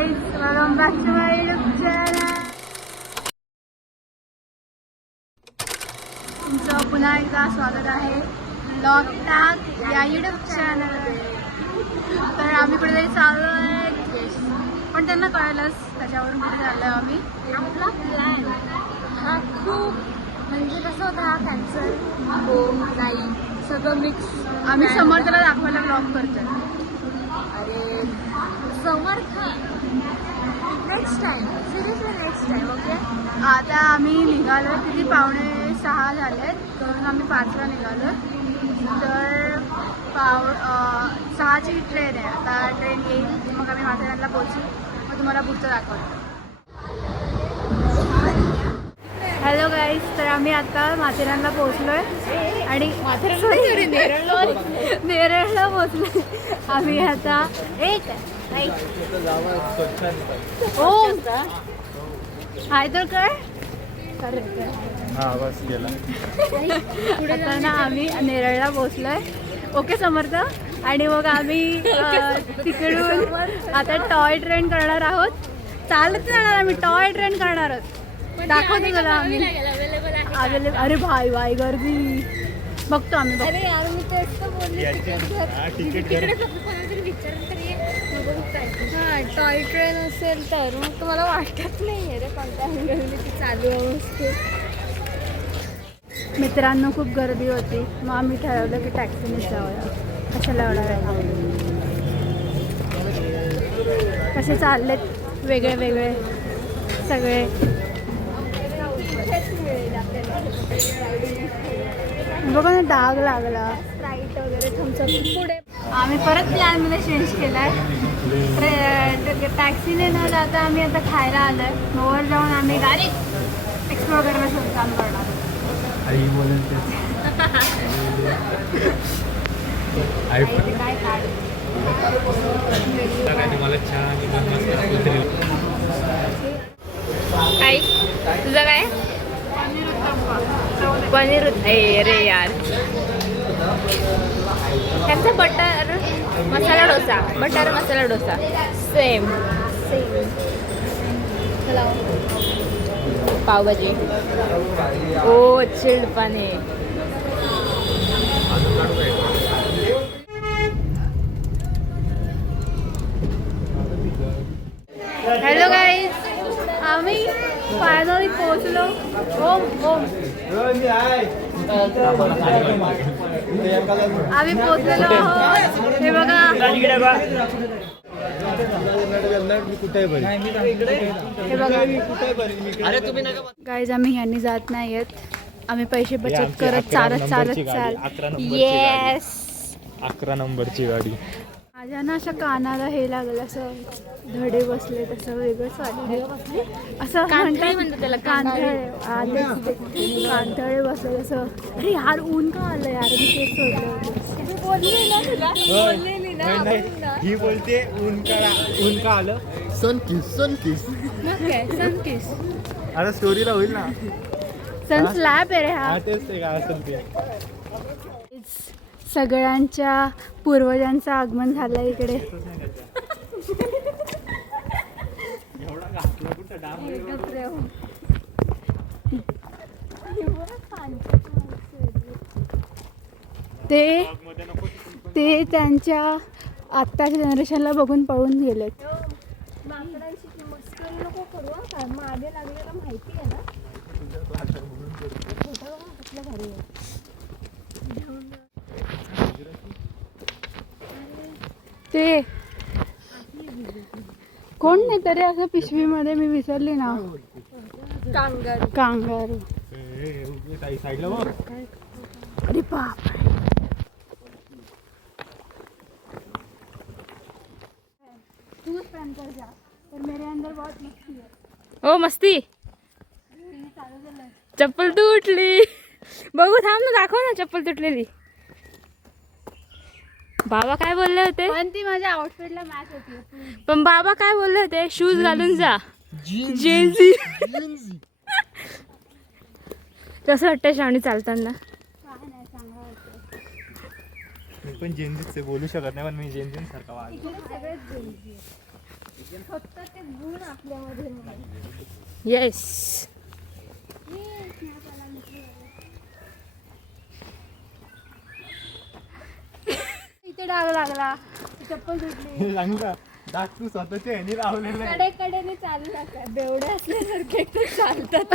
guys, welcome back to my YouTube channel. तुमचं पुन्हा एकदा स्वागत आहे व्लॉग टाक या यूट्यूब चॅनल. तर आम्ही कुठेतरी चाललो आहे, पण त्यांना कळलंच त्याच्यावरून कुठे चाललो आहे आम्ही. आपला प्लॅन हा खूप म्हणजे कसं होता, हा कॅन्सल हो नाही सगळं मिक्स. आम्ही समर्थला दाखवायला व्लॉग करतोय. अरे Samarth next time, seriously next time. Okay, आता आम्ही निघालो, किती 5:45 झालेत, करून आम्ही 5ला निघालो. तर 6ची ट्रेन आहे. आता ट्रेन येईल, मग आम्ही माथेरानला पोहोचू, मग तुम्हाला पुढचं दाखवतो. हॅलो गाईज, तर आम्ही आता माथेरानला पोहोचलो आहे आणि नेरळला पोहोचलो आम्ही आता. हाय तर काय आता ना आम्ही नेरळला पोहोचलोय. ओके समर्थ. आणि मग आम्ही तिकडून आता टॉय ट्रेन करणार आहोत. चालत जाणार आम्ही, टॉय ट्रेन करणार आहोत. दाखवतो तुला आम्ही अवेलेबल. अरे भाई भाई गर्दी बघतो आम्ही. अरे यार मी तेच तर बोलले, हा टॉय ट्रेन असेल तर मग तुम्हाला वाटत नाही रे कोणत्या अँगलने ती चालू असते. मित्रांनो खूप गर्दी होती, मग आम्ही ठरवलं की टॅक्सीनेच जाऊया. कशाला एवढा वेळ. कसे चाललेत वेगळे वेगळे सगळे. बघा ना डाग लागला. स्प्राईट वगैरे थम्सअप. पुढे आम्ही परत प्लॅनमध्ये चेंज केला आहे. टॅक्सीने न जाता आम्ही आता खायला आलो आहे. वर जाऊन आम्ही डायरेक्ट एक्सप्लोर करण्याचं काम करणार. काय तुझं काय पनीर रे यार. त्यांचा butter masala dosa, butter masala dosa same pav bhaji. ओ चिल्ड पनीर. हॅलो गाईज, आम्ही फायनली पोहोचलो. आम्ही पोहोचलेलो आहोत. हे बघा गाईज, आम्ही ह्यांनी जात नाही आहेत. आम्ही पैसे बचत करत चालत चाल. येस, 11 नंबरची गाडी. माझ्या ना अशा कानाला हे लागलं, असं धडे बसले, तसं वेगळंच वाटलं. असं म्हणतात त्याला, कांथळे. कांथळे बसले असं. अरे यार ऊन का आलं यार, मी तेच सोडलं. ही बोलते ऊन का आलं. सन किस आता स्टोरीला होईल ना. सन स्लॅब आहे रे हा. तेच ते काय असेल ते. सगळ्यांच्या पूर्वजांचं आगमन झालं इकडे. ते त्यांच्या आत्ताच्या जनरेशनला बघून पळून गेलेत. माकडांची मस्करी नको करू का, मागे लागलेला माहिती आहे ना. ते कोण नाही तरी असं पिशवीमध्ये, मी विसरली ना. कांगारू. साईडला बघ. अरे बाप, तू स्पेंड कर जा, पर मेरे अंदर बहुत मस्ती है. ओ मस्ती. चप्पल तुटली. बघू थांब ना, दाखव ना चप्पल तुटलेली. बाबा काय बोलले होते? पण ती माझ्या आउटफिटला मॅच होती. पण बाबा काय बोलले होते? शूज घालून जा. जेन्झी. कसं वाटतं श्रावणी चालताना? मी पण जेन्झीच बोलू शकत नाही, पण मी जेन्झी सारखा वाटतो. फक्त गुण आपल्यामध्ये येस. इथे डाग लागला, चप्पल तुटली. सांगता डाक तू स्वतःच्या ह्यानी लावलेलं आहे. कडेकडेने चालू नका, बेवडे असल्यासारखे तर चालतात.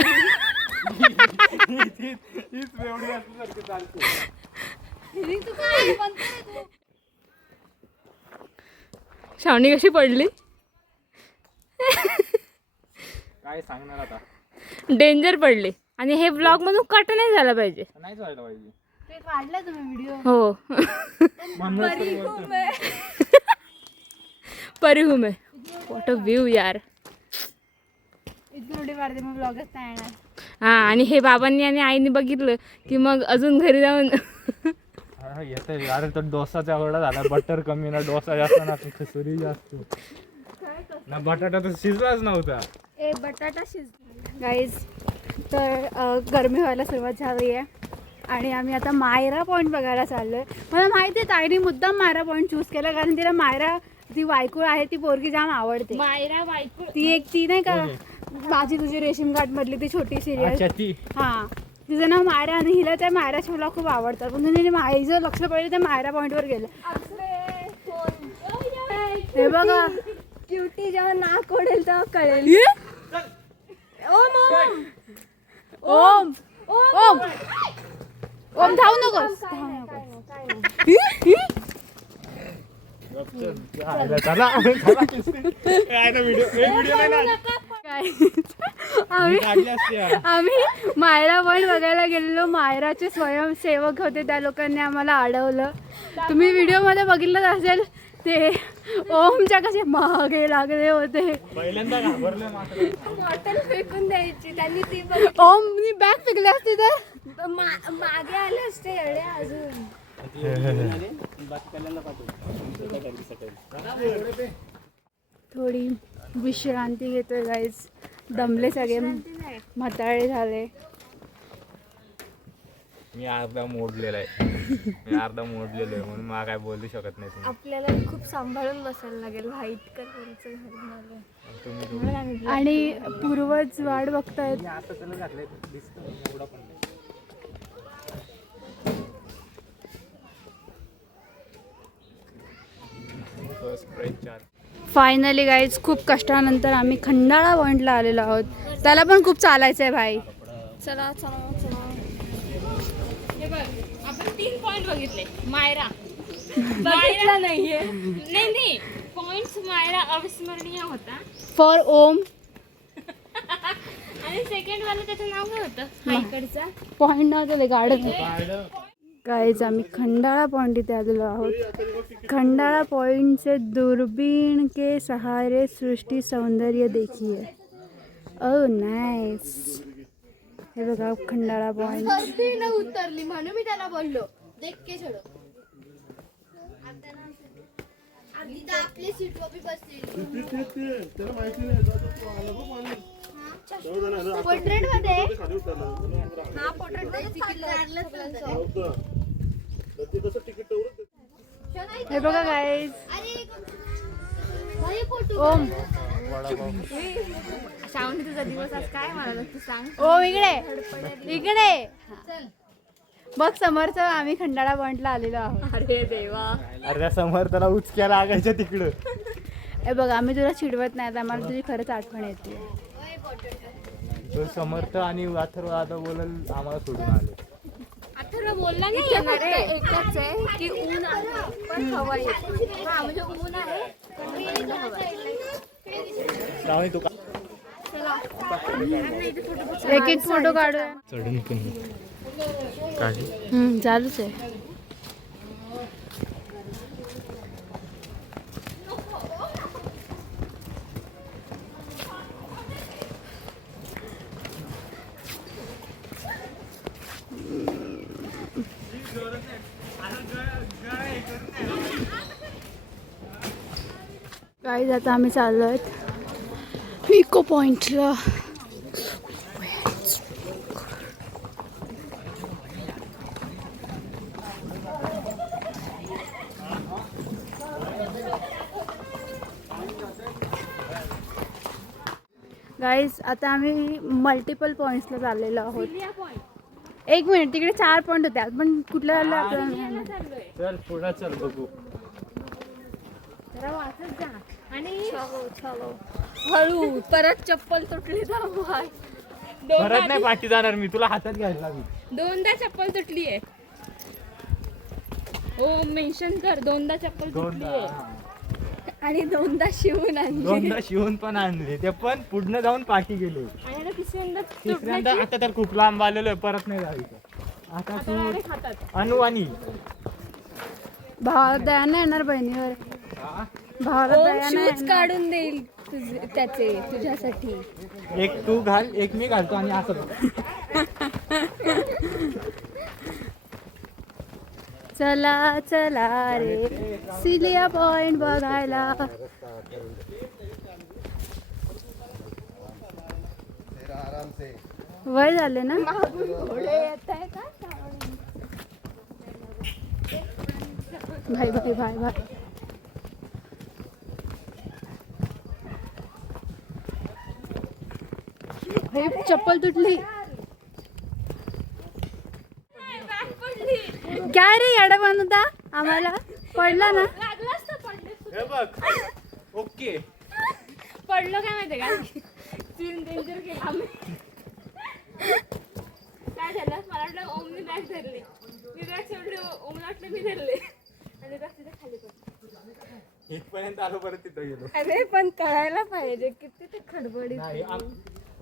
हीच एवढी असल्यासारखं चालते. तू काय म्हणतोय तू? श्रावणी कशी पडली? काय सांगणार आता. डेंजर पडली. आणि हे ब्लॉग मधून कट नाही झाला पाहिजे. नाही व्हायला पाहिजे. ते काढला तुम्ही व्हिडिओ? हो. परिहू में वॉट अ व्ह्यू यार. इतकी उडी मारते मग ब्लॉगच नाही येणार. हा, आणि हे बाबांनी आणि आईने बघितलं की मग अजून घरी जाऊन येते. अरे तो डोसाचा एवढा झाला. बटर कमी ना, डोसा जास्त ना, खिचडी जास्त ना, बटाटा तर शिजलाच नव्हता. ए बटाटा गाईज. तर गरमी व्हायला सुरुवात झाली आहे आणि आम्ही आता मायरा पॉईंट बघायला चाललो आहे. मला माहिती आहे ताईने मुद्दाम मायरा पॉईंट चूज केला कारण तिला मायरा ती वायकुळ आहे ती पोरगी जाम आवडते. मायरा वायकुळ ती एक ती नाही का माझी तुझी रेशीम घाट मधली ती छोटी सिरियल. ती हा, तिचं नाव मायरा आणि हिला त्या मायराचे मला खूप आवडतात म्हणून तिने हिचं लक्ष पडलं त्या मायरा पॉईंटवर गेलं. हे बघा क्युटी जेव्हा नाक ओढेल तेव्हा कळेल. ओम ओम ओम ओम धावू नकोस. आम्ही मायरा पॉईंट बघायला गेलेलो. मायराचे स्वयंसेवक होते, त्या लोकांनी आम्हाला अडवलं. तुम्ही व्हिडिओ मध्ये बघितलं असेल ते ओमच्या कसे मागे लागले होते. पहिल्यांदा घाबरले मात्र. बॉटल फेकून द्यायची त्यांनी ती ओमनी बॅग फेकली असती तर मागे आले असते एवढे अजून. थोडी विश्रांती घेतोय गाईज. दमले सगळे, म्हाताळे झाले. मी अर्धा मोडलेला आहे. म्हणून मला काय बोलू शकत नाही तुम्ही. आपल्याला खूप सांभाळून बसायला लागेल. व्हाईट कलरचं घर झालं. आणि पूर्वज वाट बघतायत. फायनली गाईज खूप कष्टानंतर आम्ही खंडाळा पॉईंटला आलेलो आहोत. त्याला पण खूप चालायचं आहे भाई. चला चला चला. हे बघ आपण 3 पॉइंट बघितले. मायरा बघितला नाहीये. नाही पॉइंट्स मायरा अविस्मरणीय होता. फॉर ओम. आणि सेकंड वाला त्याचं नाव काय होतं? इकडचा पॉईंट नव्हतं, गार्डन. गाईज आम्ही खंडाळा पॉइंट इथे आलेलो आहोत. खंडाळा पॉइंट से दूरबीन के सहारे सृष्टि सौंदर्य देखिए. Oh nice. हे बघा खंडाळा पॉइंट. उतरली म्हणून मी त्याला बोललो देख के चढो. आपली सीट वर बसली. पोर्ट्रेट मध्ये हा पोर्ट्रेट हे बघा गाईज. ओम श्रावणी तुझा दिवस आज काय म्हणाला तू सांग. ओम इकडे बघ. समर्थ आम्ही खंडाळा पॉइंटला आलेलो आहोत. अरे देवा. अरे समोर त्याला उचक्या लागायच्या तिकडं. हे बघ आम्ही तुला चिडवत नाही, आम्हाला तुझी खरंच आठवण येते. तो समर्थ आणि अथर्व आता बोलल आम्हाला सोडून आले. अथर्व बोलला नाही येणार आहे. एकच आहे की ऊन आहे पण हवा येते. हा म्हणजे ऊन आहे श्रावणी तू एक एक फोटो काढूया. चढून चालूच आहे. गाईज आता आम्ही चाललो आहेत इको पॉइंटला. गाईज आता आम्ही मल्टिपल पॉईंट्सला चाललेलो आहोत. सिलिया पॉइंट 1 मिनिट, तिकडे 4 पॉईंट होते पण कुठल्या वेळेला आपल्याला चाललोय. चल पुढे चल बघू. जरा वाचत जा आणि हळू परत चप्पल तुटली तर भाई. परत नाही पाठी जाणार मी, तुला हातात घ्यायला लागेल. 2दा चप्पल तुटली आहे. हो मेन्शन कर, 2दा चप्पल तुटली आहे आणि 2दा शिवून आणली. 2दा शिवून पण आणले, ते पण पुढनं जाऊन पाठी गेले. आणि आता तिसऱ्यांदा तिसऱ्यांदा आता तर खूप लांब आलेलो आहे, परत नाही जायचं. आता तू खातात. अनुवानी भावाला दया नाही येणार बहिणीवर. भावाला दया नाही शूज काढून देईल त्याचे तुझ्यासाठी. एक तू घाल, एक मी घालतो आणि असं बघ. चला चला रे सिलिया पॉइंट बघायला. वय झाले ना. भाई भाई भाई भाई भाई चप्पल तुटली. काय रे याडा बनवता आम्हाला. पडला ना. लागलाच तर पडले. हे बघ. ओके. पडलो काय माहितीये का, सीन डेंजर केला आम्ही. काय झालं, मला वाटलं ओमने बॅग धरली, मी बॅग सोडली, ओमला वाटलं मी धरले आणि बॅग तिथे खाली पडली. इथपर्यंत आलो, परत तिथं गेलो. अरे पण कळायला पाहिजे किती ते खडबडीत. नाही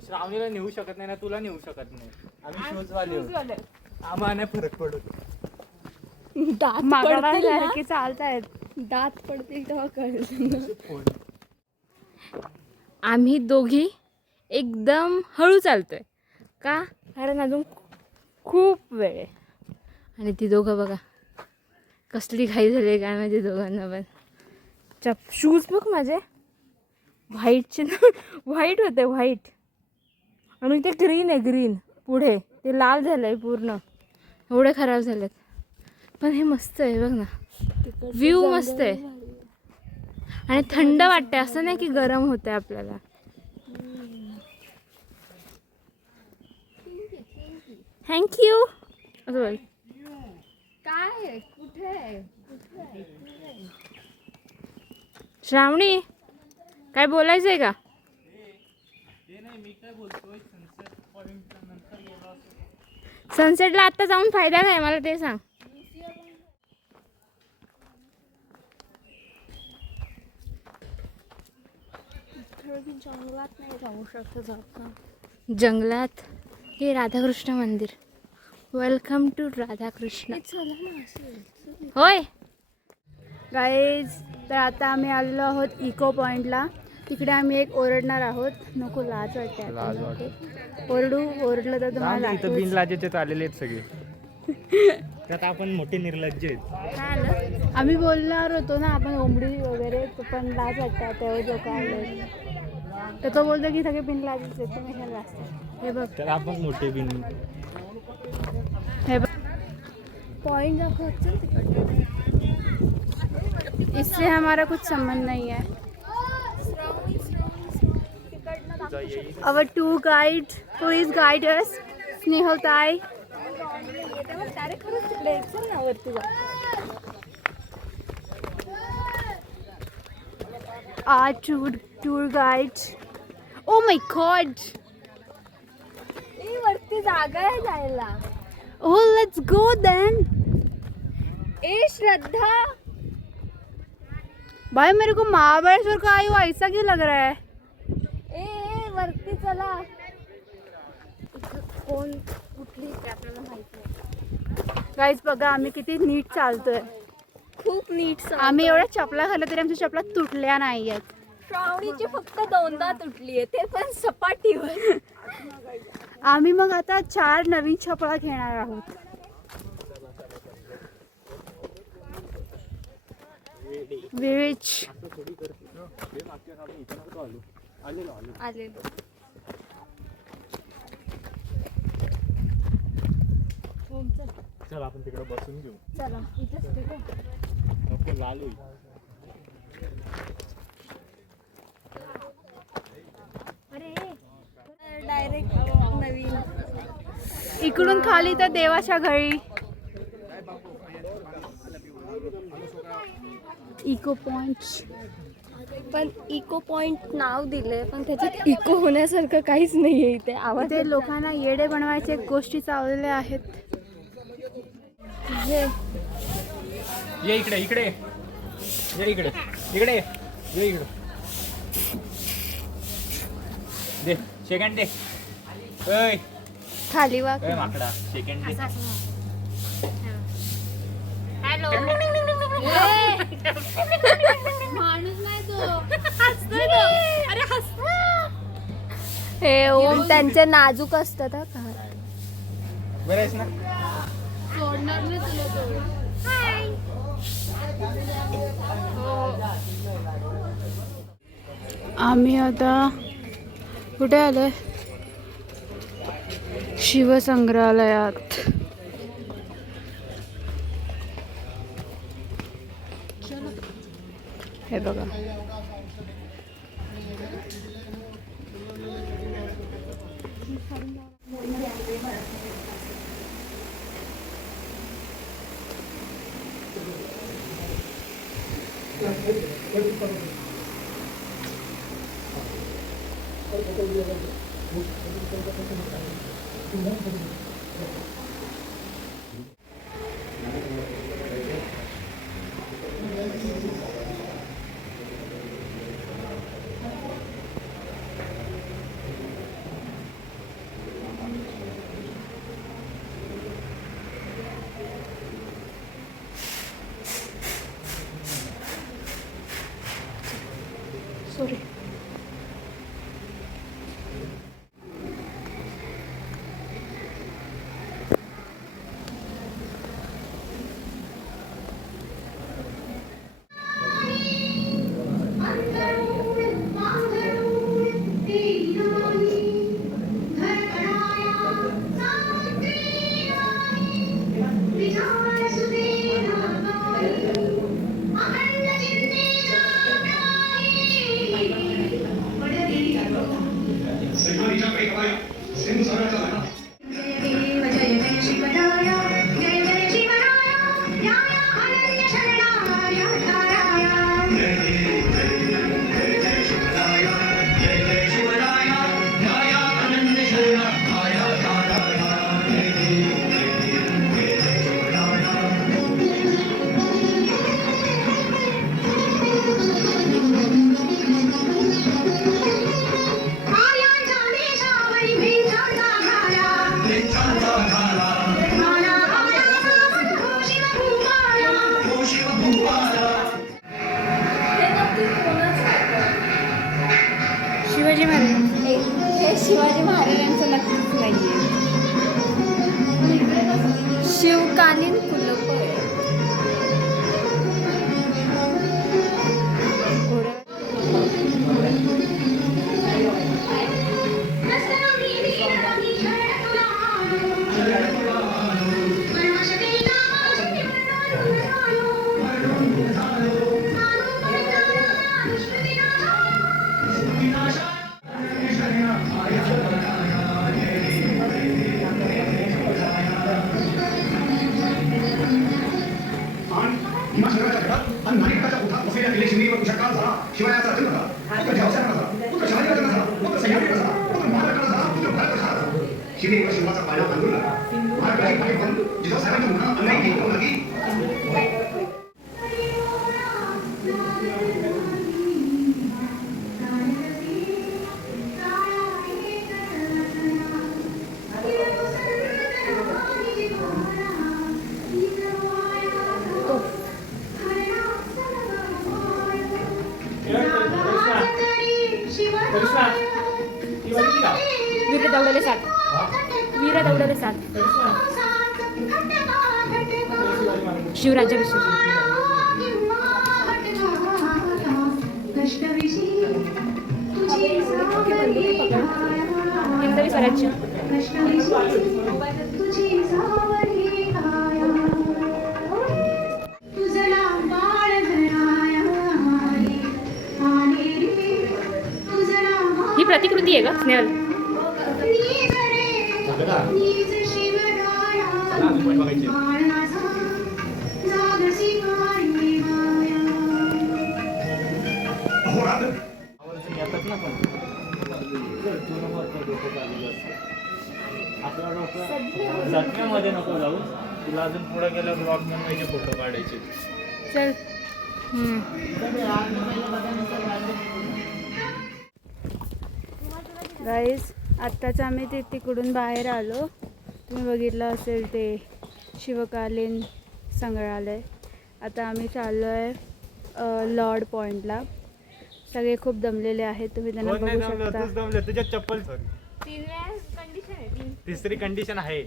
श्रावणीला नेऊ शकत नाही ना, तुला नेऊ शकत नाही. आम्ही शूज वाले आम्हाला नाही फरक पडत. दात मागासारखे चालतायत. दात पडतील तेव्हा कळेल. आम्ही दोघी एकदम हळू चालतोय का, कारण अजून खूप वेळ आहे. आणि ती दोघं बघा कसली घाई झाली काय माहिती दोघांना पण. शूज बघ माझे व्हाईटचे ना, व्हाईट होते व्हाईट, आणि ते ग्रीन आहे, ग्रीन पुढे ते लाल झालं आहे पूर्ण, एवढे खराब झालेत. पण हे मस्त आहे बघ ना, व्ह्यू मस्त आहे आणि थंड वाटते, असं नाही की गरम होते आपल्याला. थँक्यू असं बोल. काय कुठे श्रावणी काय बोलायचंय का. सनसेटला आता जाऊन फायदा काय मला ते सांग. जंगलात नाही जाऊ शकत. जंगलात हे राधाकृष्ण मंदिर. Welcome to Radhakrishna. होय गाईज, तर आता आम्ही आलेलो आहोत इको पॉईंटला. तिकडे आम्ही एक ओरडणार आहोत. नको, लाज वाटते आता. ओरडलं तर तुम्हाला इथं बिनलाजेचे आलेले आहेत सगळे. त्यात आपण मोठे निर्लज्ज आहेत. आम्ही बोलणार होतो ना आपण ओंबडी वगैरे, पण लाज वाटतं तेव्हा जो काय आले तर तो बोलतो की सगळे बिनलाजेच आहेत, तुम्ही ह्याला असतात. हे बघ, तर आपण मोठे बिन. हे बघ पॉइंट दाखवत. इससे हमारा कुछ संबंध नहीं है. Our tour guide, please guide us. Snehal ताई. Our tour guide. Oh my God. वरती जागा आहे जायला. Oh, let's go then. ए श्रद्धा, भाई मेरे को महाबळेश्वर का आयु ऐसा क्यों लग रहा है. ए वरती चला. कोण कुठली ते आपल्याला माहित नाही. गाईज बघा आम्ही किती नीट चालतोय. खूप नीट. आम्ही एवढ्या चपला घालत तरी आमच्या चपला तुटल्या नाही आहेत. श्रावणीची फक्त 2दा तुटली आहे, ते पण सपाटीवर. आम्ही मग आता 4 नवीन चपला घेणार आहोत. विच आलेलो. चल आपण तिकडे बसून घेऊ. चला इथेच भेटू. नको, लाल होईल. अरे इकडून खाली तर देवाच्या घरी. Echo point. पण इको पॉइंट नाव दिले पण त्याच्यात इको होण्यासारखं काहीच नाहीये इथे. आवाज ते लोकांना येडे बनवायचे गोष्टी चाललेल्या आहेत. ये इकडे इकडे ये इकडे इकडे ये इकडे दे सेकंड दे. ओय खाली वाग. ओय माकडा सेकंड दे. हॅलो. माणूस नाही तो. अरे हे ओम त्यांचे नाजूक असतात हा का. बरं आहेस ना. सोडणार नाही तुला तो. आम्ही आता कुठे आलोय? शिवसंग्रहालयात. हे बघा. सॉरी. शिवाजी महाराज. हे शिवाजी महाराजांचं नक्कीच नाहीये. शिवकालीन कुलप आहे. शिवायाचा जन्म झाला. पुत्र जेवसाचा झाला. पुत्र शहाजीचा जन्म झाला. पुत्र सह्याद्रीचा झाला. पुत्र महाराष्ट्राचा झाला. पुत्र भारताचा झाला. शिवे व शिवाचा पाया बांधून महाराष्ट्राची पाय बांधून जिथं साहेबांच्या मुखात अन्याय घेतो लागी. वीर दौडले साथ. वीर दौडले साथ. शिवराज्याभिषेक. हिंदवी स्वराज्य. ही प्रतिकृती आहे का स्नेहल? ना अजून पण बघायचे. अहोरात्र आवर्जून येतात ना पण तू नको डोकं चालू आपलं डोकं जखम्यामध्ये नको जाऊ. तुला अजून पुढे गेल्यावर ब्लॉग बनवायचे, फोटो काढायचे. चल. गाईज आत्ताच आम्ही तिकडून बाहेर आलो. तुम्ही बघितलं असेल ते शिवकालीन संग्रहालय. आता आम्ही चाललो आहे लॉर्ड पॉईंटला. सगळे खूप दमलेले आहेत, तुम्ही त्यांना कोण नाही बघू जमलं, शकता. तूच जमलं. तुझ्या चप्पल कंडिशन आहे तिसरी कंडिशन आहे.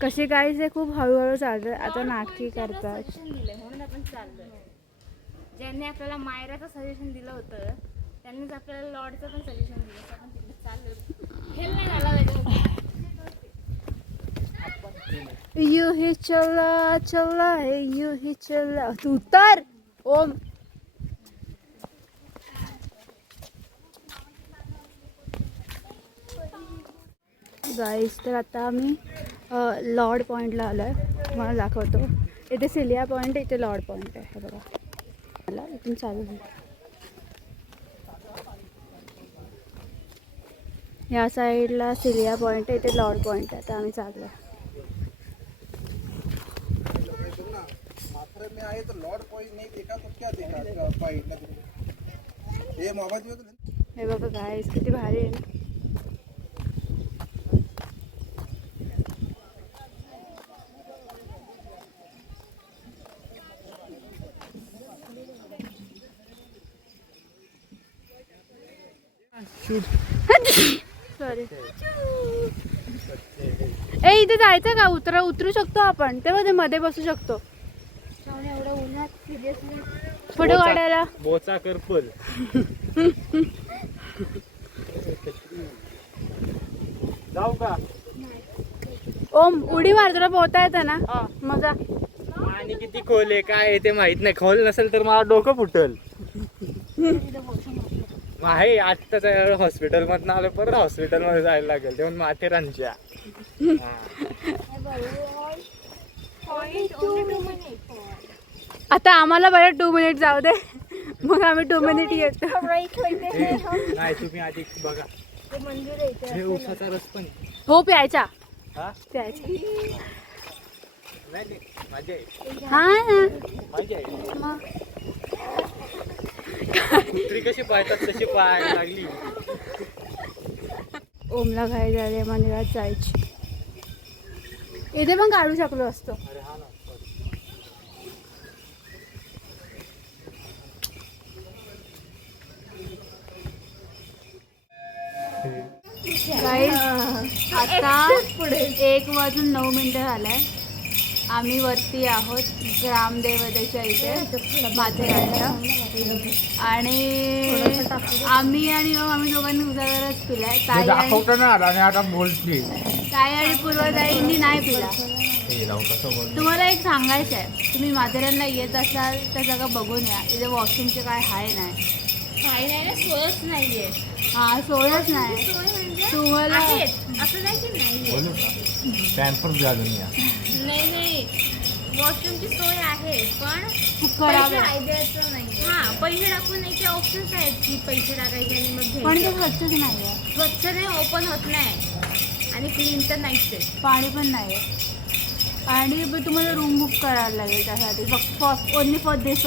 कसे काय ते खूप हळूहळू चालतात. आता नाटकी करतात. सजेशन दिलंय म्हणून आपण चाललोय. ज्यांनी आपल्याला मायराचं सजेशन दिलं होतं त्यांनीच आपल्याला लॉर्डचं पण सजेशन दिलं. तर आपण तिकडे चाललोय. फेल नाही झाला पाहिजे. यू ही चला चला है यू ही चला. तू उतर ओम. गाईस तर आता आम्ही लॉर्ड पॉईंटला आलो आहे. तुम्हाला दाखवतो. इथे सिलिया पॉईंट, इथे लॉर्ड पॉईंट आहे. हे बघा, मला इथून चालू होईल. या साईडला सिलिया पॉईंट आहे, इथे लॉर्ड पॉईंट आहे. आता आम्ही चाललो आहे. में आए तो लॉर्ड पॉइंट नहीं देखा तो क्या देखा पॉइंट ये मोहम्मद में तो हे बघा गाईस किती भारी आहे ना. सॉरी. ए इथे जायचं का? उतरू शकतो आपण. तेव्हा ते मध्ये बसू शकतो. एवढं उन्हात सिरियसली फोटो काढायला. बोचा करपल. जाऊ का? ओम उडी मार, तुला पोहता येतं ना? हा. मजा. आणि किती खोल आहे काय आहे ते माहित नाही. खोल नसेल तर मला डोकं फुटल. आहे आत्ताच हॉस्पिटल मधून आलं, परत हॉस्पिटल मध्ये जायला लागेल. तेव्हा माथेरानच्या. आता आम्हाला बरं 2 मिनिट जाऊ दे, मग आम्ही 2 मिनिट येतो. नाही तुम्ही आधी बघा. हे उसाचा रस पण आहे. हो प्यायचा. हा? प्यायचा. नाही माझी आहे. हा ना. माझी आहे. मग कुत्री कशी पाहतात तशी पाहायला लागली. ओमला घाई झाली मंदिरात जायची. इथे पण काढू शकलो असतो. अरे हा ना. गाईज आता 1:09 झालाय. आम्ही वरती आहोत ग्रामदेवतेच्या इथे माथेरानच्या. आणि आम्ही दोघांनी उजागरच पिलाय. ताई दाखवतो ना आणि आता बोलते. आणि पूर्वताईंनी नाही पिला. तुम्हाला एक सांगायचं आहे, तुम्ही माथेरानला येत असाल तर सगळं बघून या. इथे वॉशरूमचे काय हाय नाही. काही नाही ना, सोयच नाहीये. हा सोयच नाही. सोय म्हणजे तुम्हाला आहेत. असं नाही की नाहीये. नाही वॉशरूमची सोय आहे पण खूप खराब आहे. फायद्याचं नाही. हा पैसे टाकून नाही, ते ऑप्शन्स आहेत की पैसे टाकायचे आणि मग पण घ्यायचे. ते स्वच्छच नाही आहे. स्वच्छ नाही, ओपन होत नाही आणि क्लीन तर नाहीच आहे. पाणी पण नाही आहे. आणि तुम्हाला रूम बुक करायला लागेल त्यासाठी. फक्त ओनली फॉर दिस.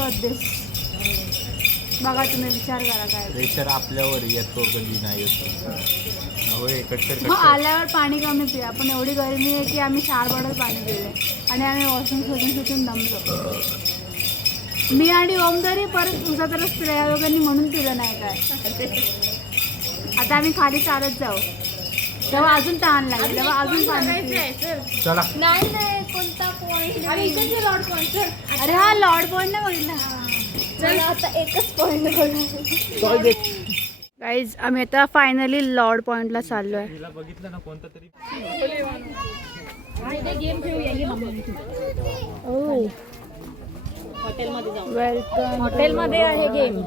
बघा तुम्ही विचार करा काय. प्रेशर आपल्यावर येतो कधी नाही येतो. मग आल्यावर पाणी कमी पिया. पण एवढी गरमी आहे की आम्ही 4 बॉटल पाणी पिले आणि आम्ही वॉशरूम शोधून दमलो. मी आणि ओम तरी परत उसाचा रस पिला. या लोकांनी म्हणून पिलं नाही काय. आता आम्ही खाली चालत जाऊ, तेव्हा अजून तहान लागेल, तेव्हा अजून पाणी पिऊ. चला. नाही कोणता पॉईंट. Lord point. अरे हा लॉर्ड पॉईंट नाही बघितला. मला आता एकच पॉईंट. गाईज आम्ही आता फायनली लॉर्ड पॉईंटला चाललो आहे. तिला बघितलं ना कोणता तरी. वेलकम. हॉटेलमध्ये आहे गेम.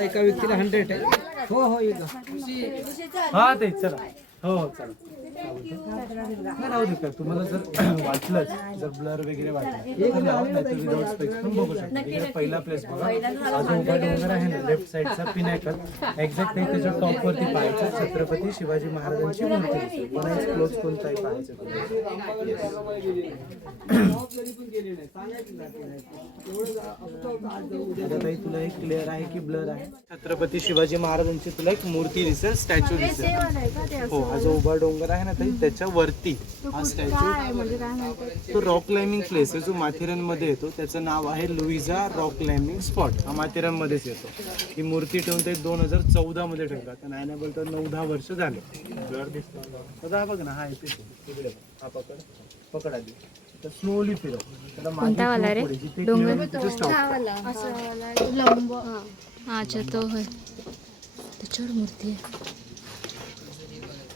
एका व्यक्तीला 100 आहे. हो हो येतो. हा ते चला हो हो चला नाही राहू दे का तुम्हाला जर वाटलंच जर ब्लर वगैरे वाटलं विदाउट स्पेक्स पण बघू शकता. इकडे पहिला प्लेस बघा हा जो उभा डोंगर आहे ना लेफ्ट साईडचा पिनॅकल एक्झॅक्ट त्याच्या टॉप वरती पाहायचं छत्रपती शिवाजी महाराजांची मूर्ती दिसते. पण क्लोज कोणताही पाहायचं ताई तुला एक क्लिअर आहे की ब्लर आहे. छत्रपती शिवाजी महाराजांची तुला एक मूर्ती दिसेल स्टॅच्यू दिसेल. हो हा जो उभा डोंगर आहे ना ताई त्याच्या वरती हा स्टॅच्यू तो रॉक क्लाइम्बिंग प्लेस आहे जो माथेरान मध्ये येतो. त्याचं नाव आहे लुईझा रॉक क्लाइम्बिंग स्पॉट. हा माथेरान मध्येच येतो. ही मूर्ती ठेवून ते 2014 मध्ये ठेवतात. आणि नाही बोलतो 9-10 वर्ष झाले. ब्लर दिसतो हा बघ ना हा येते तिकडे हा पकड आधी तर स्लोली फिरव. कोणता वाला रे डोंगर लंब अच्छा तो होय त्याच्यावर मूर्ती आहे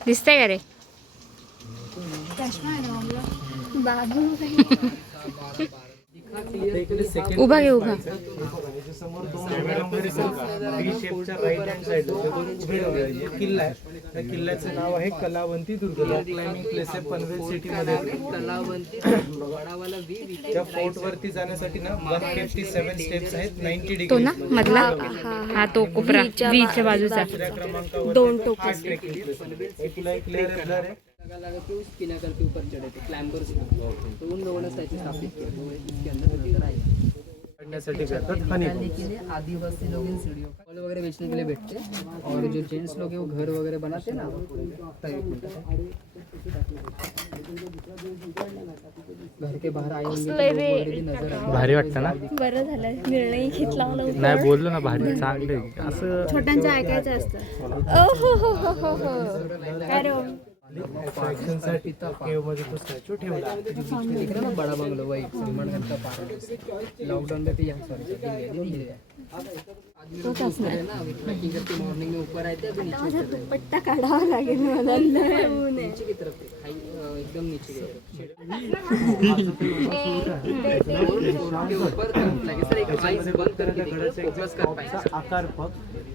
दिसतंय का रे उभा घे उभा समोर दोन शेपच्या राईट हँड साइड किल्ला आहे. त्या किल्ल्याचं नाव आहे कलावंती दुर्ग. रॉक क्लाइम्बिंग प्लेस आहे पनवेल सिटी मध्ये. त्या फोर्ट वरती जाण्यासाठी ना 157 स्टेप्स आहेत 90 डिग्री. तो ना मधला हा तो कोपरा बीचच्या बाजूचा दोन टोक तुला एक क्लिअर आहे ब्लर आहे. तो उस पिनाकल के ऊपर चढ़े थे क्लाइंबर्स तो उन लोगों ने स्टैचू स्थापित किया. तो इसके अंदर नजर आई चढण्यासाठी करतात हनी लेकिन आदिवासी लोग इन सीढ़ियों का फल वगैरह बेचने के लिए बैठते और जो जेंट्स लोग हैं वो घर वगैरह बनाते ना. घर के बाहर आए होंगे नजर आए. भारी वाटतं ना. बरं झालं निर्णय घेतला नाही बोललो ना भारी चांगले असं छोट्यांचं ऐकायचं असतं. ओ हो हो हो हो हो काय रे अट्रॅक्शन साठी केव मध्ये तो स्टॅच्यू ठेवला. दिख रहा ना बड़ा बंगलो वही सलमान खान का पार्क. लॉकडाउन में भी यहाँ सॉरी ना ट्रैकिंग करके मॉर्निंग में ऊपर आए थे. अभी नीचे दुपट्टा काढावा लागेल मला नीचे की तरफ थे. एकदम नीचे के ऊपर सर एक आइस बंद करके आकार बघ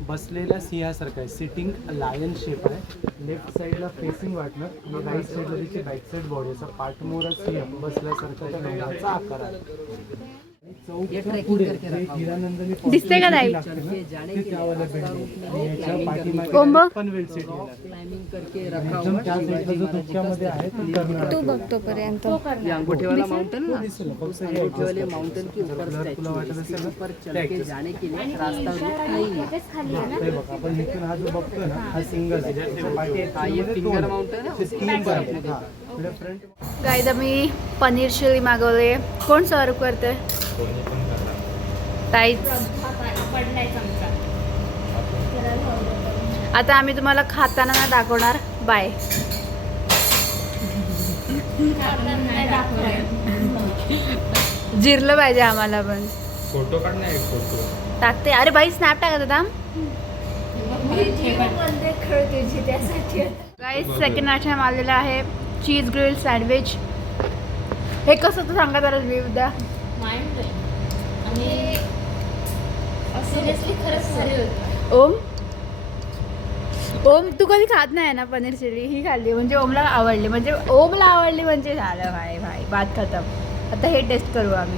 बसलेल्या सिंहासारखा आहे. सिटिंग लायन शेप आहे. लेफ्ट साइडला फेसिंग वाटणं आणि राईट साइडला तिची बॅक साइड बॉडी असा पाठमोरा सिंह बसल्यासारखा त्या डोंगराचा आकार आहे. चौकच्या पुढे जे हिरानंदानी दिसते का ताई? ते त्यावाला बिल्डिंग आणि याच्या पाठीमागे कोंब? पनवेल सिटी क्लाइंबिंग करके रखा एकदम हुआ त्या साईडला जो धुक्यामध्ये आहे तो कर्नाटक. तू बघतो पर्यंत ये अंगूठे वाला माउंटेन ना दिसेल उस अंगूठे वाले माउंटेन के ऊपर तुला स्टैचू वाटत है. असेल इसके ना ऊपर चल के जाने के लिए रास्ता रूट नहीं है. हे बघ आपण इथून हा जो बघतोय ना हा सिंगल आहे. हाँ ये फिंगर माउंटेन है उसके पुढे फ्रंट गाईज आम्ही पनीर चिली मागवले. कोण सर्व करते? ताईच. पडलाय चमचा. आता आम्ही तुम्हाला खाताना नाही दाखवणार. बाय. नाही दाखवलंय. जिरलं पाहिजे आम्हाला पण. फोटो काढ ना एक फोटो. टाकते. अरे बाई स्नॅप टाकत होता. गाईज सेकंड आयटम आलेला आहे चीज ग्रिल सँडविच. हे कसं तू सांगा जरा रिव्ह्यू द्या. माइंड आणि सिरियसली खरंच भारी होतं. ओम ओम तू कधी खात नाही ना पनीर चिली. ही खाल्ली म्हणजे ओमला आवडली म्हणजे ओमला आवडली म्हणजे झालं भाई भाई बात खतम. आता हे टेस्ट करू आम्ही.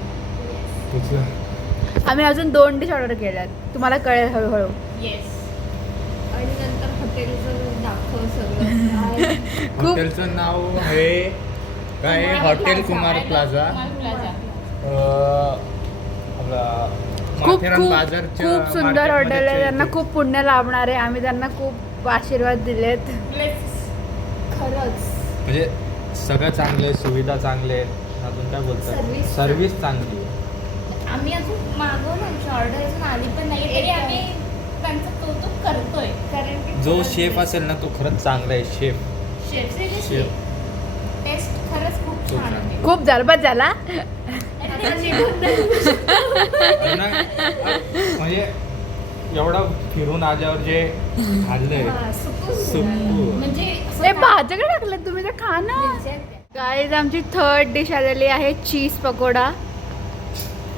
आम्ही अजून 2 डिश ऑर्डर केल्यात. तुम्हाला कळेल हळूहळू. येस. आणि नंतर हॉटेलचं दाखव सगळं. हॉटेलचं नाव आहे काय हॉटेल कुमार प्लाझा. खूप खूप खूप सुंदर हॉटेल आहे. त्यांना खूप पुण्य लाभणार आहे. आम्ही त्यांना खूप आशीर्वाद दिलेत. खरंच म्हणजे सगळं चांगलं आहे. सुविधा चांगले आहेत. अजून काय बोलतात सर्व्हिस चांगली आहे. आम्ही अजून मागवलं आमची ऑर्डर अजून आली पण नाही तरी आम्ही त्यांचं कौतुक करतोय कारण की जो शेफ असेल ना तो खरंच चांगला आहे. शेफ सिरियसली टेस्ट खरंच खूप छान आहे. खूप झालपात झाला. म्हणजे एवढं फिरून आल्यावर जे खाल्लंय सुक्कू म्हणजे ते भाज्याकडे टाकलं तुम्ही तर खा ना. गाईज आमची थर्ड डिश आलेली आहे चीज पकोडा.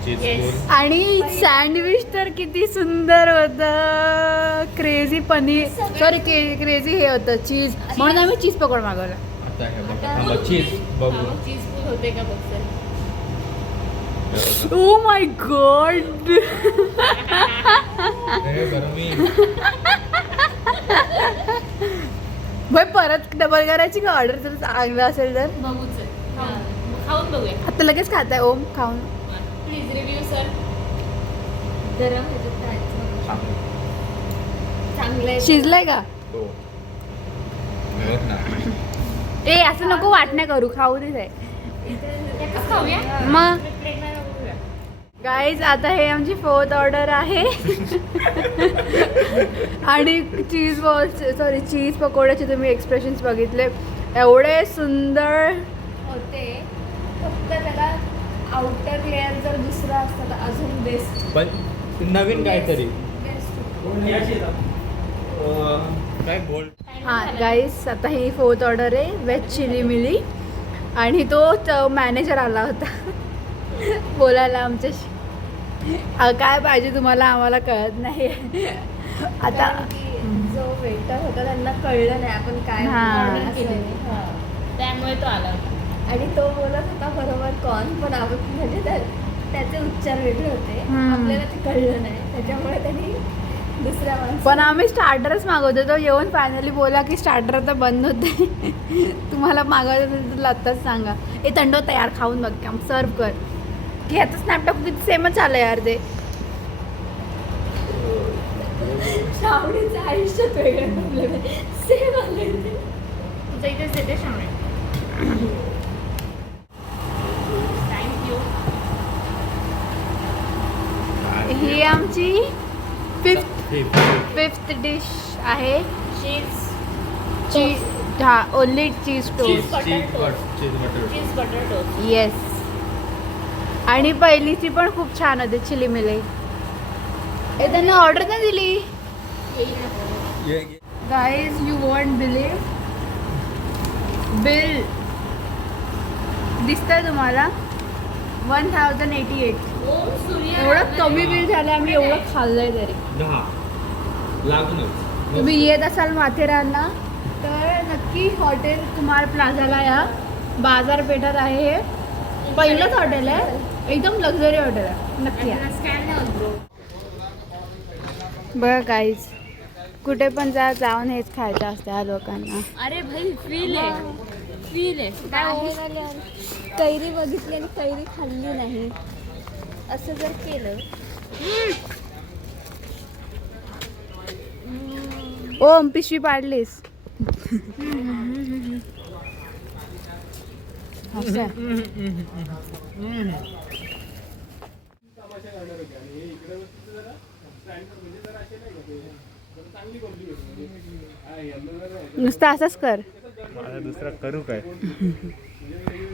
Cheese ball. आणि सँडविच तर किती सुंदर होतं. क्रेझी पनीर सॉरी क्रेझी हे होतं चीज, म्हणून आम्ही चीज पकोडा मागवला. आता हे बघा थांबा चीज बघू. चीज फुल होते का बघ सर. Oh my God. हे गरमी. भाई परत डबल करायची का ऑर्डर जर चांगलं असेल तर. बघूच खाऊन बघूया. आता लगेच खाताय ओम खाऊन. Please review sir. गरम चांगलं आहे. शिजलाय का. हो. मिळत नाही. ए असं नको वाटण्या करू, खाऊ दे ते. एकच खाऊया. मग प्लेट नाही बघूया. गाईज आता हे आमची 4th ऑर्डर आहे. आणि चीज बॉल्स सॉरी चीज पकोड्याचे तुम्ही एक्सप्रेशन्स बघितले, एवढे सुंदर होते. फक्त त्याला आउटर लेअर जर दुसरा असता तर अजून बेस्ट. पण नवीन काहीतरी बेस्ट. काय गोल्ड. हां गाईज आता ही 4th ऑर्डर आहे व्हेज चिली मिली. आणि तो मॅनेजर आला होता बोलायला आमच्याशी. काय पाहिजे तुम्हाला आम्हाला कळत नाही. आता जो वेटर होता त्यांना कळलं नाही आपण काय हां. ऑर्डर केलेली. त्यामुळे तो आला होता. आणि तो बोलत होता बरोबर कॉर्न, पण आपण म्हणजे त्याचे उच्चार वेगळे होते. आपल्याला ते कळलं नाही, त्याच्यामुळे त्यांनी दुसऱ्या पण आम्ही स्टार्टरच मागवतो. तो येऊन फायनली बोला की स्टार्टर आता बंद होते. तुम्हाला मागवायचं असेल तर आत्ताच सांगा. ए थंड होतं यार, खाऊन बघ सर्व कर की आता स्नॅपटॉप किती सेमच आलं यार ते. श्रावणीचं आयुष्यात वेगळं प्रॉब्लेम आहे. सेम आले तुझं इथेच देते श्रावणी. थँक्यू. ही आमची फिफ्थ डिश आहे. चीज हा ओनली चीज टोस्ट. चीज बटर टोस्ट. येस. आणि पहिलीची पण खूप छान होती चिली मिली. हे त्यांना ऑर्डर नाही दिली. Guys you won't believe bill दिसतंय तुम्हाला 1088. एवढं कमी बिल झालं, आम्ही एवढं खाल्लंय तरी. 10 लागूनच. तुम्ही येत असाल माथेरानला तर नक्की हॉटेल कुमार प्लाझाला या. बाजारपेठात आहे हे. पहिलंच हॉटेल आहे, एकदम लक्झरी हॉटेल आहे. नक्की या. बघा गाईज कुठे पण जाऊन हेच खायचं असतं ह्या लोकांना. अरे भाई फील आहे. फील आहे. कैरी बघितली आणि कैरी खाल्ली नाही असं जर केलं. ओम पिशवी पाडलीस. असं. नुसतं असंच कर. मला दुसरा करू काय.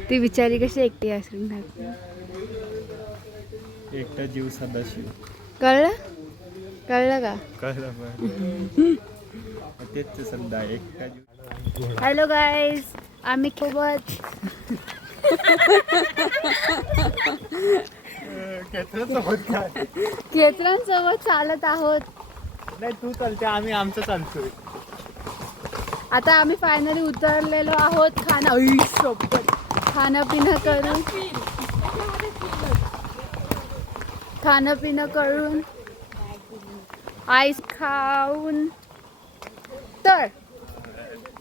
ती बिचारी कशी एकटी असून राहते. एकटा जीव सदाशिव. कळलं कळलं का. कळलं तेच सध्या एकटा जीव. हॅलो गाईज आम्ही सोबत केतरांसोबत चालत आहोत. नाही तू चालते आम्ही आमचं चालतोय. आता आम्ही फायनली उतरलेलो आहोत. खाणं पिणं करून आईस खाऊन. तर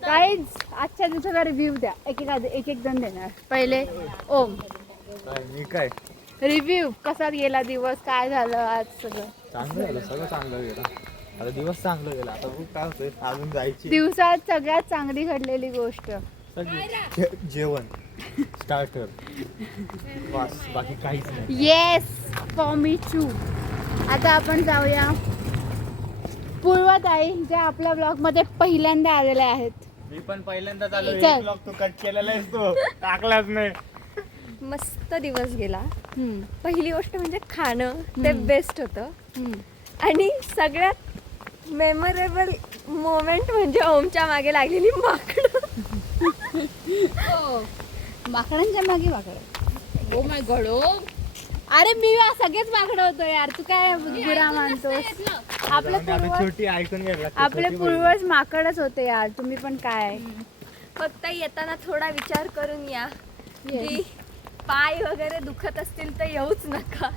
काहीच आजच्या दिवसाचा रिव्ह्यू द्या. एक एक जण देणार. पहिले ओम. मी काय रिव्ह्यू कसा गेला दिवस, काय झालं आज सगळं. चांगलं झालं. सगळं चांगलं गेलं. आता दिवस चांगलं गेला. आता खूप काय होतंय अजून जायची. दिवसात सगळ्यात चांगली घडलेली गोष्ट जेवण स्टार्टर बस बाकी काहीच नाही. Yes for me too. आता आपण जाऊया पूर्वताई ज्या आपल्या ब्लॉग मध्ये पहिल्यांदा आलेल्या आहेत. मी पण पहिल्यांदा चालू. चल. ब्लॉग तू कट केलेला आहेस तो टाकलाच नाही. मस्त दिवस गेला. पहिली गोष्ट म्हणजे खाणं ते बेस्ट होतं. आणि सगळ्यात मेमोरेबल मोमेंट म्हणजे ओमच्या मागे लागलेली माकडं. माकडांच्या मागे माकड. Oh my God. ओ अरे मी सगळेच माकडं होतो यार, तू काय बुरा मानतोस? आपले पूर्वज छोटी ऐकून घ्यायला आपले पूर्वज माकडच होते यार, तुम्ही पण काय. फक्त येताना थोडा विचार करून या की पाय वगैरे दुखत असतील तर येऊच नका.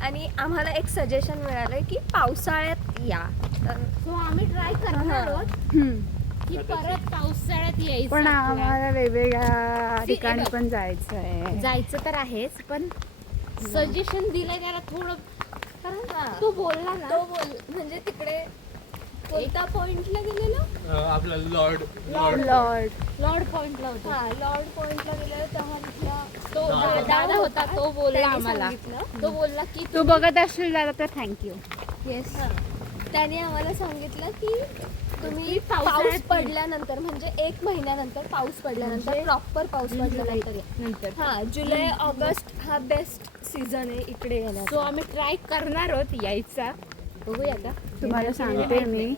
आणि आम्हाला एक सजेशन मिळालंय की पावसाळ्यात या. तर सो आम्ही ट्राय करणार आहोत की परत पावसाळ्यात यायचं. पण आपल्या. आम्हाला वेगवेगळ्या See, ठिकाणी बघ. पण जायचं आहे. जायचं तर आहेच, पण सजेशन दिलंय त्याला थोडं. कारण तो बोलला ना, तो म्हणजे तिकडे कोणत्या पॉइंटला गेलेलो? आपला लॉर्ड लॉर्ड लॉर्ड पॉइंटला होतो. हा लॉर्ड पॉइंटला गेलेलो तेव्हा तिथला तो दादा होता, तो बोलला त्यांनी आम्हाला. सांगितलं. तो बोलला की तू बघत असशील दादा तर थँक्यू. येस. त्याने आम्हाला सांगितलं की तुम्ही पावसाळ्यात पाऊस पडल्यानंतर म्हणजे 1 महिन्यानंतर पाऊस पडल्यानंतर प्रॉपर पाऊस पडल्यानंतर या. नंतर. हा जुलै ऑगस्ट हा बेस्ट सीझन आहे इकडे सो येण्याचा. आम्ही ट्राय करणार आहोत यायचा. बघूया आता. तुम्हाला सांगते मी.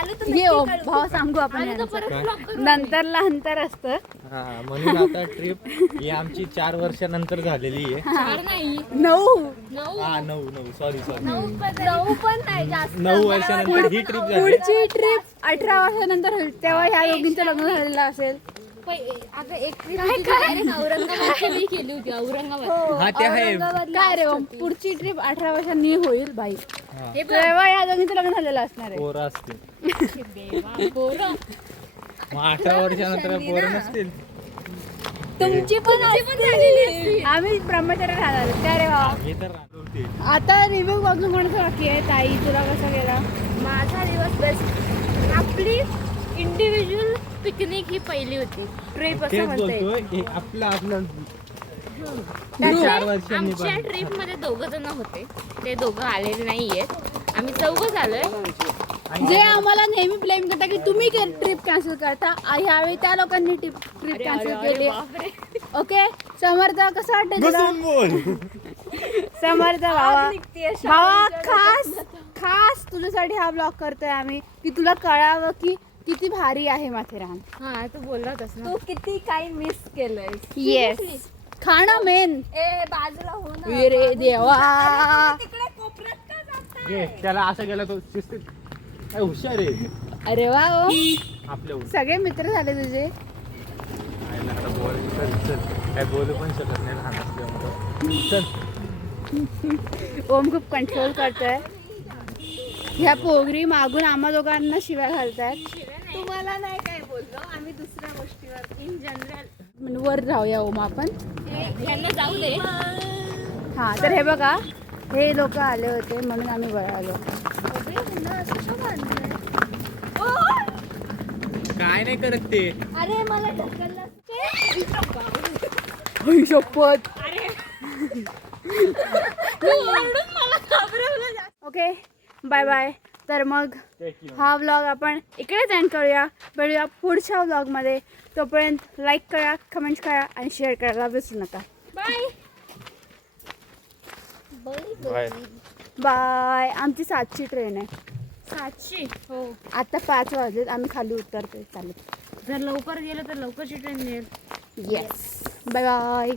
आलो तर ये नक्की ओ, कळवू. भाव सांगू आपण आणि तो यांचं. परत vlog करू. नंतरला अंतर असतं. हा म्हणून आता ट्रिप ही आमची 4 वर्षानंतर झालेली आहे. 4 नाही 9 9. हा 9 सॉरी 9 पण नाही जास्त. 9 वर्षानंतर ही ट्रिप झाली. पुढची ट्रिप 18 वर्षानंतर होईल, तेव्हा ह्या दोघींचं लग्न झालेलं असेल. अगं एक ट्रिप औरंगाबाद केली होती. औरंगाबाद. हा ते आहे. औरंगाबादला काय रे ओम, पुढची ट्रिप 18 वर्षांनी होईल बाई, हा. हे बघ. तेव्हा ह्या दोघींचं लग्न झालेलं असणार आहे. पोरं असतील. देवा, पोरं. मग 18 वर्षानंतर पोरं नसतील. तुमची पण झालेली असती. आम्ही ब्रह्मचर्य राहणार. काय रे वा. हे तर राहते. आता रिव्ह्यू बघून कोणाचा बाकी आहे? ताई तुला कसा गेला? माझा दिवस बेस्ट. आपली इंडिव्हिज्युअल पिकनिक ही पहिली होती. ट्रिप असं तेच म्हणता येईल. बोलतोय हे आपलं त्याचे 4 वर्षांनी आमच्या पण. ट्रिप मध्ये 2 जण होते. ते दोघं आलेले नाहीयेत. आम्ही 4 आलोय. जे आम्हाला नेहमी ब्लेम करता की तुम्ही ट्रिप कॅन्सल करता, ह्यावेळी त्या लोकांनी ट्रिप कॅन्सल केली. ओके समर्थ, कसं वाटतं तुला? बसून बोल. समर्थ भावा, निघतीये भावा शाळेच्या खास तुझ्यासाठी हा ब्लॉग करतोय आम्ही, की तुला कळावं की किती भारी आहे माथेरान. हा तू बोलला होतास ना. तू किती काही मिस केलंय. येस, खाणं मेन. ए बाजूला हो ना. रे देवा. तिकडे कोपऱ्यात का जाता? घे, त्याला असं गेला तो शिस्तीत. काय हुशार आहे अरे वा ओ, आपल्या सगळे मित्र झाले तुझे. काय बोलू पण शकत नाही लहान असल्यामुळं. चल. ओम खूप कंट्रोल करतोय. ह्या पोगरी मागून आम्हा दोघांना शिव्या घालतायत. तुम्हाला नाही काय बोललो आम्ही दुसऱ्या गोष्टीवर. इन जनरल म्हणून वर राहूया ओम आपण. यांना जाऊ दे. हा तर हे बघा, हे लोक आले होते म्हणून आम्ही वर आलो. काय नाही करत ते. अरे मला ढकललं होई शपथ. Okay bye bye. तर मग हा व्लॉग आपण इकडेच एंड करूया. भेटूया पुढच्या व्लॉगमध्ये. तोपर्यंत लाईक करा, कमेंट्स करा आणि शेअर करायला विसरू नका. बाय. बाय. आमची 7ची ट्रेन आहे. 700. हो. आता 5 वाजलेत, आम्ही खाली उतरतोय चालत. जर लवकर गेलं तर लवकरची ट्रेन मिळेल. येस. Bye bye.